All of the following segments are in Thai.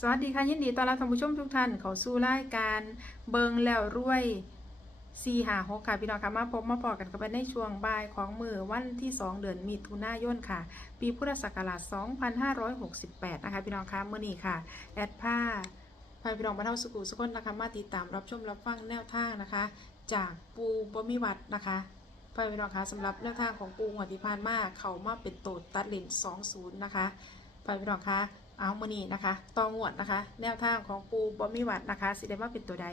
สวัสดีค่ะยินดีต้อนรับท่านผู้ชมทุกท่านเข้าสู่รายการเบิงแล้วรวย4หา6ค่ะพี่น้องค่ะมาพบมาปอกันกันไปในช่วงบ่ายของมือวันที่ 2 เดือนมิถุนายนค่ะ ปีพุทธศักราช 2568 นะคะพี่น้องค่ะมื้อนี้ค่ะ แอดผ้าพาพี่น้องบรรเทาสุขุสุขนนะคะมาติดตามรับชมรับฟังแนวทางนะคะ จากปูบมีวัดนะคะพาพี่น้องค่ะสำหรับแนวทางของปูหัวที่ผ่านมาเขามาเป็นโตดตัดเลน20 นะคะไปพี่น้องค่ะ เอามือนี้นะคะตองวดนะคะ แนวทางของปูบอมีวัดนะคะสิได้มาเป็นตัวใด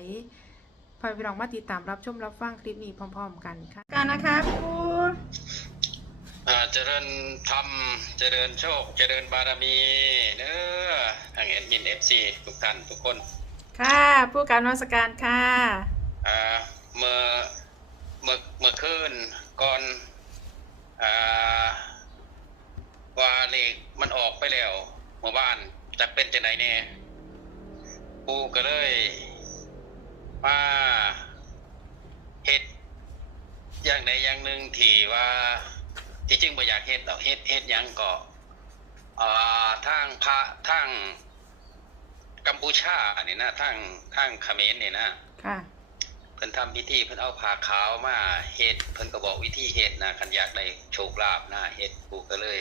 พาพี่น้องมาติดตามรับชมรับฟังคลิปนี้พร้อม ๆ กันค่ะการนะคะปูอ่าเจริญธรรม เจริญโชค เจริญบารมีเด้อทางเอ็ดมินเอฟซีทุกท่านทุกคน ค่ะปูการนวัสการค่ะอ่าเมื่อเมื่อเมื่อคืนก่อนอ่าว่าเลขมันออกไปแล้วเมื่อบ้านจะเป็นจะไหนเนี่ยปูก็เลยมาเฮ็ดอย่างใดอย่างหนึ่งที่ว่าที่จริงบ่อยากเฮ็ดดอกเฮ็ดเฮ็ดหยังก็อ่าทางพระทางกัมพูชาเนี่ยนะทางทางเขมรเนี่ยนะค่ะเพิ่นทำพิธีเพิ่นเอาผ้าขาวมาเฮ็ดเพิ่นก็บอกวิธีเฮ็ดนะคันอยากได้โชคลาภนะเฮ็ดกูก็เลย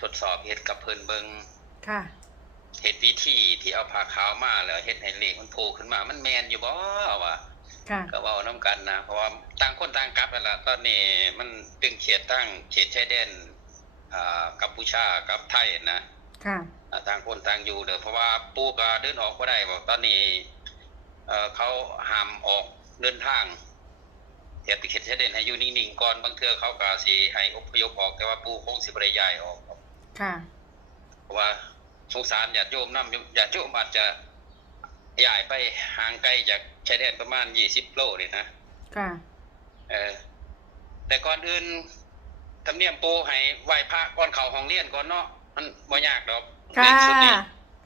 ทดสอบเฮ็ดกับเพิ่นเบิง ค่ะเฮ็ดวิธีที่เอาผ้าขาวมาแล้วเฮ็ดให้เลขมันโผล่ขึ้นมา มันแม่นอยู่บ่วะค่ะก็เว้านํกันนะเพราะว่าต่างคนต่างกลับนั่นล่ะตอนนี้มันตึงเขตตั้งเขตชายแดนอ่ากัมพูชากับไทยนะค่ะอ่าต่างคนต่างอยู่เด้อเพราะว่าปู่ก็เดินออกบ่ได้บอกตอนนี้เอ่อเขาห้ามออกเดินทางเขตเขตชายแดนให้อยู่นิ่งๆก่อนบางเทื่อเขาก็สิให้อพยพออกแต่ว่าปู่คงสิบ่ได้ย้ายออกค่ะเพราะว่า สงสารญาติโยมนำญาติโยมอาจจะย้ายไปห่างไกลจากชายแดนประมาณ20โลนี่นะค่ะเออแต่ก่อนอื่นธรรมเนียมปู่ให้ไหว้พระก่อนเข้าห้องเรียนก่อนเนาะมันบ่ยากดอกค่ะเรื่องสุดนี้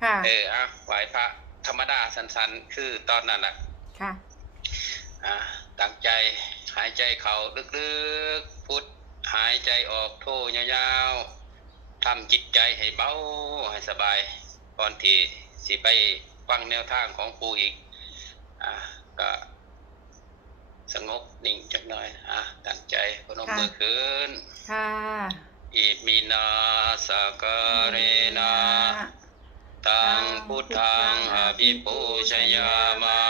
ค่ะเอออะไหวพระธรรมดาสันๆ คือตอนนั้นแหละค่ะอะตั้งใจหายใจเขาลึกๆพุทหายใจออกโทยาวๆ ทำจิตใจให้เบาให้สบายก่อนที่สิไปฟังแนวทางของปูอีกอะก็สงบนิ่งจักหน่อยอะตั้งใจพนมมือขึ้นค่ะอิมินาสกเรนาตังพุทธังอภิปูชยามา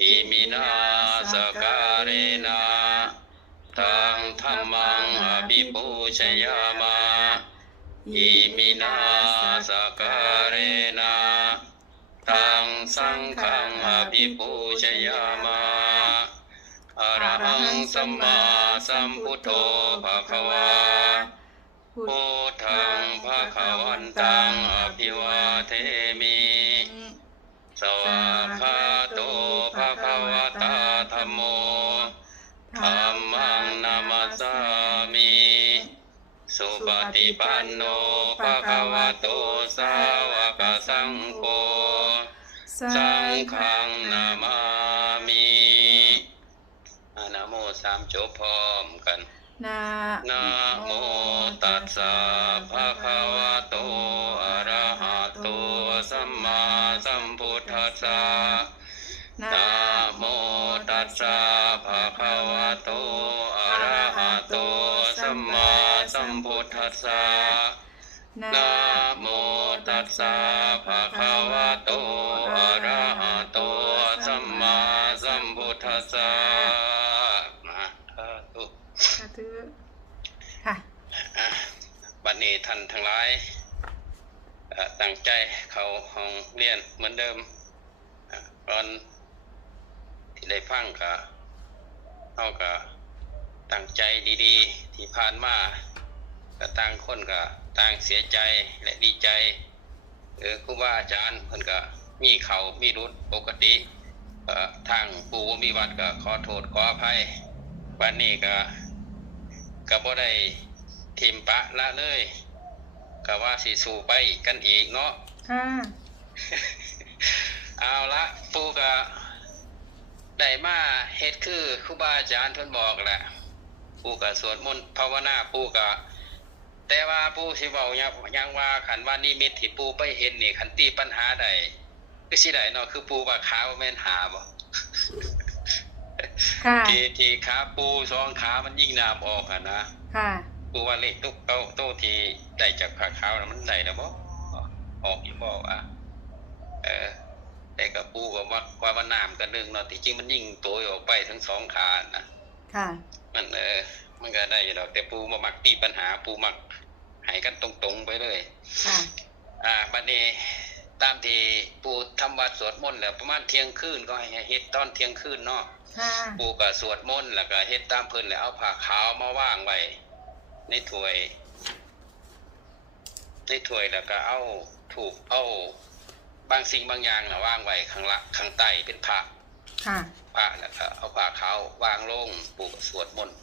อิมินาสการเรนะตังธรรมังอภิปูชยามา อิมินาสการะนาตังสังฆังอภิปูชยามาอรหังสัมมาสัมพุทโธภะคะวาพุทธังภะคะวันตังอ ปฏิปันโนภะคะวะโตสาวกสังโฆสังฆังนามามิอะนะโมสามจบพร้อมกันนะนะโมตัสสะภะคะวะโตอะระหะโตสัมมาสัมพุทธัสสะนะ สสะนะนะโมตัสสะภะคะวะโตอะระหะโตสัมมาสัมพุทธัสสะนะสาธุสาธุค่ะอะบัดนี้ท่านทั้งหลายเอ่อตั้งใจเข้าห้องเรียนเหมือนเดิมอะก่อนที่ได้ฟังก็เอาก็ตั้งใจดี ๆ ที่ผ่านมา ก็ต่างคนก็ต่างเสียใจและดีใจเออครูบาอาจารย์เพิ่นก็มีเขามีรุดปกติเอ่อทางปูบ่มีวัดก็ขอโทษขออภัยวันนี้ก็ก็บ่ได้ทิมปะละเลยก็ว่าสิสู่ไปกันอีกเนาะค่ะเอาละปู่ก็ได้มาเฮ็ดคือครูบาอาจารย์เพิ่นบอกแหละปู่ก็สวดมนต์ภาวนาปู่ก็ แต่ว่าปูสิเว้ายังยังว่าขันว่านิมิตที่ปูไปเห็นนี่ขันตีปัญหาใดคือสิได้เนาะคือปูว่าขาบ่แม่นหาบ่ค่ะที่ที่ขาปูสองขามันยิ่งน้ำออกอะนะค่ะปูว่าเลขตุกเอาโตวที่ได้จากขาขาวน่ะมันได้แล้วบ่ออกอยู่บ่ว่าเออแต่กับปูก็ว่าว่ามันน้ำกันนึงเนาะที่จริงมันยิ่งตัวออกไปทั้งสองขานะค่ะ มันเออ มันก็ได้อยู่ดอกแต่ปูมามักตีปัญหาปูมักใหายกันตรงๆไปเลยค่ะอ่าบัดนี้ตามที่ปูทำวัดสวดมนต์แล้วประมาณเที่ยงคืนก็ให้เฮ็ดตอนเที่ยงคืนเนาะค่ะปูก็สวดมนต์แล้วก็เฮ็ดตามเพิ่นแล้วเอาผ้าขาวมาว่างไว้ในถ้วย ในถ้วยแล้วก็เอาถูกเอาบางสิ่งบางอย่างน่ะวางไว้ข้างละข้างใต้เป็นผ้าค่ะผ้าแล้วก็เอาผ้าขาววางลงปูก็สวดมนต์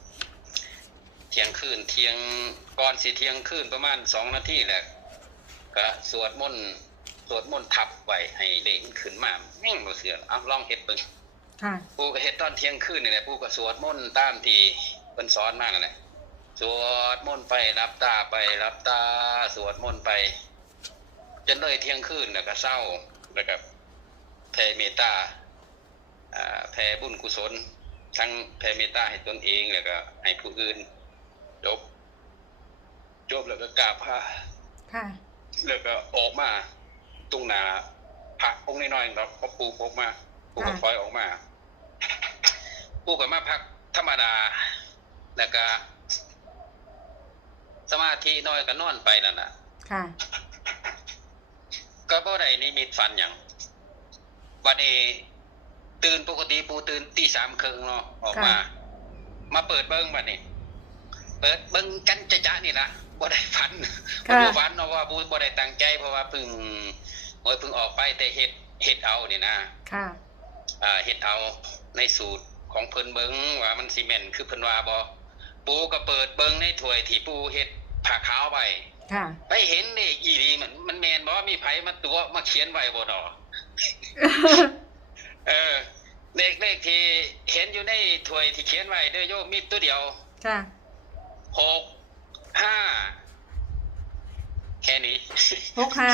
เที่ยงคืนเที่ยงก่อนสิเที่ยงคืนประมาณสองนาทีแหละก็สวดมนต์สวดมนต์ทับไว้ให้เด็กขึ้นมาแม่งบ่เสือเอาลองเฮ็ดเบิ่งค่ะปูก็เฮ็ดตอนเที่ยงคืนนี่แหละปูก็สวดมนต์ตามที่เพิ่นสอนมานั่นแหละสวดมนต์ไปรับตาไปรับตาสวดมนต์ไป จนเลยเที่ยงคืนแล้วก็เศร้าแล้วก็แผ่เมตตาอ่าแผ่บุญกุศล ทั้งแผ่เมตตาให้ตนเองแล้วก็ให้ผู้อื่น จบ จบแล้วก็กราบพระค่ะ แล้วก็ออกมาตรงหน้าพระองค์น้อยๆเราก็ปูออกมาปูก็ค่ะคอยออกมาปูก็มาพักธรรมดา แล้วก็ สมาธิน้อยก็นอนไปนั่นน่ะ ค่ะ ก็บ่ได้นิมิตฝันหยังวันนี้ตื่นปกติปูตื่นตีสามครึ่งเนาะออกมาค่ะมาเปิดเบิ้งบัดนี้ เปิดเบิ้งกันจะจะๆนี่นะบ่ได้ฝันค่ะบ่ฝันเนาะว่าปูบ่ได้ตั้งใจเพราะว่าเพิ่งโอ้ยเพิ่งออกไปแต่เฮ็ดเฮ็ดเอานี่นะค่ะอ่าเฮ็ดเอาในสูตรของเพิ่นเบิ่งว่ามันสิแม่นคือเพิ่นว่าบ่ปูก็เปิดเบิ่งในถ้วยที่ปูเฮ็ดผ้าขาวไว้ค่ะ ไปเห็นเลขอีหลีมันมันแม่นบ่ว่ามีไผมาตัวมาเขียนไว้บ่ดอกเออเลขเลขที่เห็นอยู่ในถ้วยที่เขียนไว้เด้อโยมมีตัวเดียว ค่ะ หกห้าแค่นี้หกห้า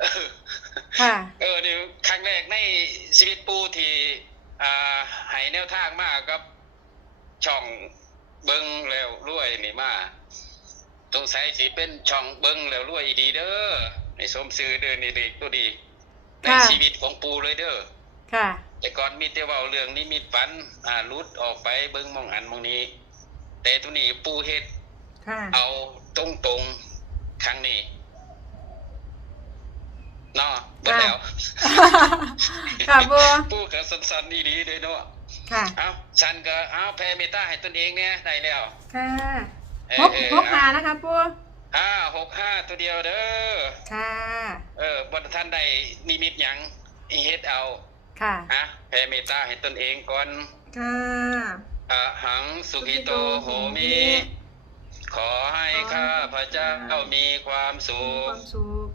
เออค่ะ เออนี่ครั้งแรกในชีวิตปูที่อ่าให้แนวทางมากับ ช่องเบิงแล้วรวยนี่มาตรงใส่สิเป็นช่องเบิงแล้วรวยอีดีเด้อในสมซื้อเด้อนี่เด็กตัวดี ในค่ะชีวิตของปูเลยเด้อค่ะ แต่ก่อนมีแต่เว่าเรื่องนี้มีฝันอ่าลุดออกไปเบิงมองหันมองนี้ แต่ตัวนี้ปูเฮ็ดค่ะ เอาตรงตรงๆครั้งนี้เนาะเบิดแล้ว ค่ะบัวปูกับสันๆนี่ดีเลยเนาะค่ะ เอาฉันก็เอาแผ่เมตตาให้ตนเองเนี่ยได้แล้วค่ะเออหกเออหกห้านะคะบัวห้าหกห้าตัวเดียวเด้อค่ะ เออบนท่านใดนิมิตหยังอีเฮ็ดเอาค่ะ ฮะแผ่เมตตาให้ตนเองก่อน ค่ะ อะหังสุขิโตโหมิ ขอให้ข้าพระเจ้ามีความสุมีคขวามสุข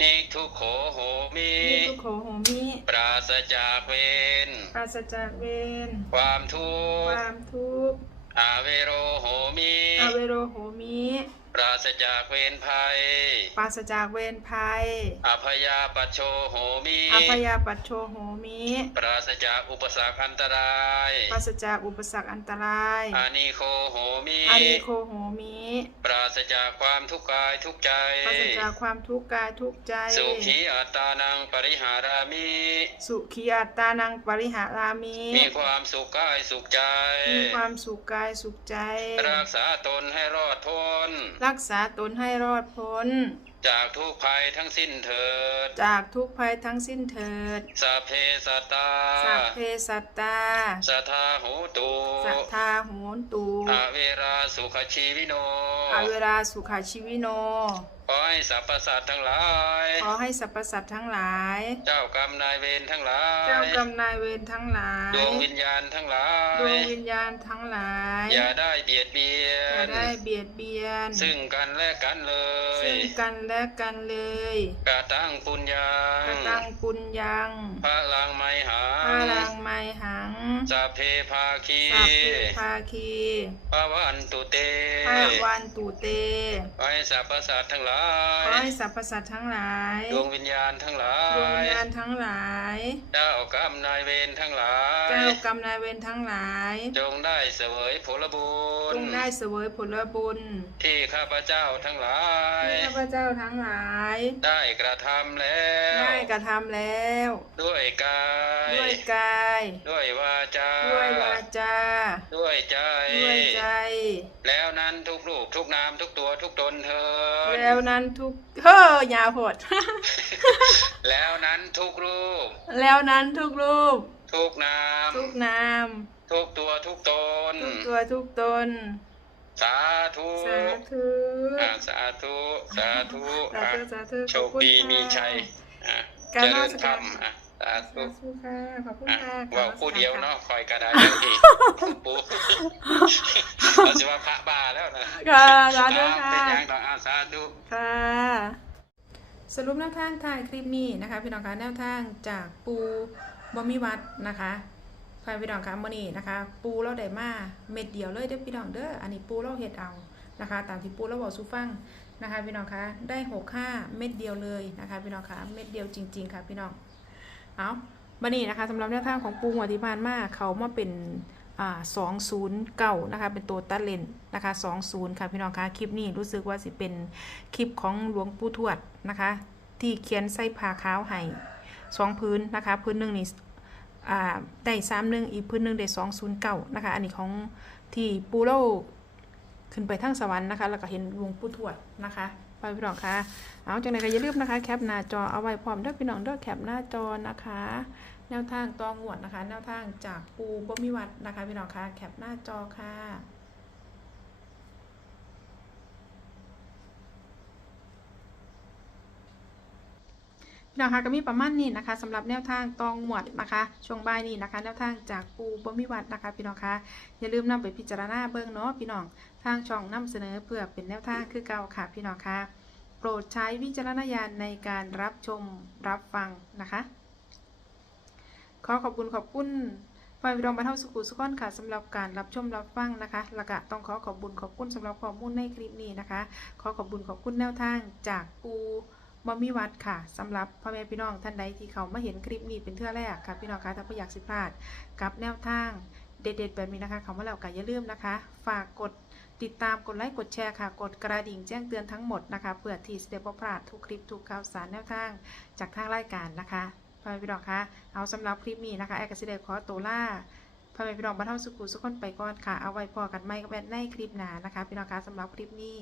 นิทุกโขโหมิมีทุกโขโหมิ ปราศจากเวร ปราศจากเวร ความทุคกข์ วามทุกข์ อาเวโรโหมิอาเวโรโหมิ ปราศจากเวรภัย ปราศจากเวรภัย อภยาปัชโชโหมิ อภยาปัชโชโหมิ ปราศจากอุปสรรคอันตราย ปราศจากอุปสรรคอันตราย อานิโคโหมิ อานิโคโหมิ ปราศจากความทุกข์กายทุกข์ใจ ปราศจากความทุกข์กายทุกข์ใจ สุขีอัตตานังปริหารามิ สุขีอัตตานังปริหารามิ มีความสุขกายสุขใจ มีความสุขกายสุขใจ รักษาตนให้รอดพ้นรักษาตนให้รอดพ้น จากทุกภัยทั้งสิ้นเถิด จากทุกภัยทั้งสิ้นเถิดสัพเพสัตตาสัพเพสัตตาสัทธาหูตุสัทธาโหนตูอาเวราสุขชีวิโนอาเวลาสุขาชีวิโนขอให้สรรพสัตว์ทั้งหลาย ขอให้สรรพสัตว์ทั้งหลาย เจ้ากรรมนายเวรทั้งหลาย เจ้ากรรมนายเวรทั้งหลาย ดวงวิญญาณทั้งหลาดวงยวิญญาณทั้งหลาย อย่าได้เบียดเบียอย่านได้เบียดเบียน ซึ่งกันและกันเลย ซึ่งกันและและกันเลยกะตังปุญญักงตังปุญญังพระลังไมหัพางลังไมหังสัพเพภาคีสัพเพภาคีพระวันตุเตภาวันตุเต ขอให้สรรพสัตว์ทั้งหลาขอยให้สรรพสัตว์ทั้งหลาย ดวงวิญญาณทั้งหลาดวงวิยญญาณทั้งหลาย เจ้ากรรมนายเวรทั้งหลาย เจ้ากรรมนายเวรทั้งหลาย จงได้เสวยผลบุจญงได้เสวยผลบุญที่ข้าพเจ้าทั้งหลาย ที่ข้าพเจ้าทั้งหลาย ได้กระทำแล้ว ได้กระทำแล้ว ด้วยกาย ด้วยกาย ด้วยวาจา ด้วยวาจา ด้วยใจ ด้วยใจ แล้วนั้นทุกรูปทุกนามทุก ตัวทุกตนเถิดแล้วนั้นทุกเฮ้อยาวโหด แล้วนั้นทุกรูป แล้วนั้นทุกรูป ทุกนาม ทุกนาม ทุกตัวทุกตน ทุกตัวทุกตน สาธุสาธุอ่าสาธุสาธุสาอะธุสาธุโชขอบคคุณดีค่ะมีชัยอะกาเจรนริมัญสธรการรมอะ สาสาธุธุค่ะขอบคุณอะค่ะเว่าผู้เดียวเนาะคอยกระดาษอย่างที่ปูเราจะว่าพระบาแล้วนะค่ะสาธุอะค่ะเป็นอย่างต่ออาสาธุค่ะสรุปแนวทางถ่ายคลิปนี้นะคะ พี่น้องคะแนวทางจากปูบอมีวัดนะคะพายพี่น้องคะมื่อนี้นะคะ ปูเราได้มาเม็ดเดียวเลยเด้อพี่น้องเด้ออันนี้ปูเราเฮ็ดเอานะคะ ตามที่ปูเราบอกสู่ฟังนะคะ พี่น้องคะได้หกห้าเม็ดเดียวเลยนะคะ พี่น้องคะเม็ดเดียวจริง ๆ ค่ะพี่น้อง เอาบันนี้นะคะสำหรับแนวทางของปูหัวที่ผ่านมาเขามาเป็นสองศูนย์เก่านะคะ เป็นตัวตัดเลนนะคะสองศูนย์ค่ะพี่น้องคะคลิปนี้รู้สึกว่าสิเป็นคลิปของหลวงปู่ทวดนะคะ ที่เขียนใส่ผ้าขาวให้สองพื้นนะคะพื้นหนึ่งนี่ได้สามหนึ่งอีกพื้นหนึ่งได้สองศูนย์เก้านะคะ อันนี้ของที่ปูโลขึ้นไปทั้งสวรรค์นะคะ แล้วก็เห็นหลวงปู่ทวดนะคะ ไปพี่น้องคะเอาจังไหนก็อย่าลืมนะคะแคปหน้าจอเอาไว้พร้อมเด้อพี่น้องเด้อแคปหน้าจอนะคะ แนวทางตองหวดนะคะ แนวทางจากปูบ่มีวัดนะคะพี่น้องคะแคปหน้าจอค่ะพี่น้องคะก็มีประมาณนี้นะคะสำหรับแนวทางตองหมวดนะคะ ช่วงบ่ายนี้นะคะ แนวทางจากปูบมิวัดนะคะ พี่น้องคะอย่าลืมนำไปพิจารณาเบิ่งเนาะพี่น้อง ทางช่องนำเสนอเพื่อเป็นแนวทางคือเก่าค่ะพี่น้องค่ะ โปรดใช้วิจารณญาณในการรับชมรับฟังนะคะ ขอขอบคุณขอบคุณฝ่ายวิดองบรรเทาสุขุสุขอนค่ะสำหรับการรับชมรับฟังนะคะแล้วก็ต้องขอขอบคุณขอบคุณสำหรับข้อมูลในคลิปนี้นะคะ ขอขอบคุณขอบคุณแนวทางจากปูบอมมีวัดค่ะสำหรับพ่อแม่พี่น้องท่านใดที่เขามาเห็นคลิปนี้เป็นเทื่อแรกค่ะพี่น้องคะถ้าไม่อยากสิพลาดกับแนวทางเด็ดๆแบบนี้นะคะเขามาแล้วก็อย่าลืมนะคะ ฝากกด ติดตามกดไลค์กดแชร์ค่ะ กดกระดิ่งแจ้งเตือนทั้งหมดนะคะเพื่อที่จะได้บ่พลาดทุกคลิปทุกข่าวสารแนวทางจากทางรายการนะคะพ่อแม่พี่น้องคะเอาสำหรับคลิปนี้นะคะแอร์กสิเดขอตัวล่าพ่อแม่พี่น้องบรรเทาสุขุสุขคนไปก่อนค่ะ เอาไว้พอกันไม่กับแในคลิปหน้านะคะ พี่น้องคะสำหรับคลิปนี้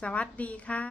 สวัสดีค่ะ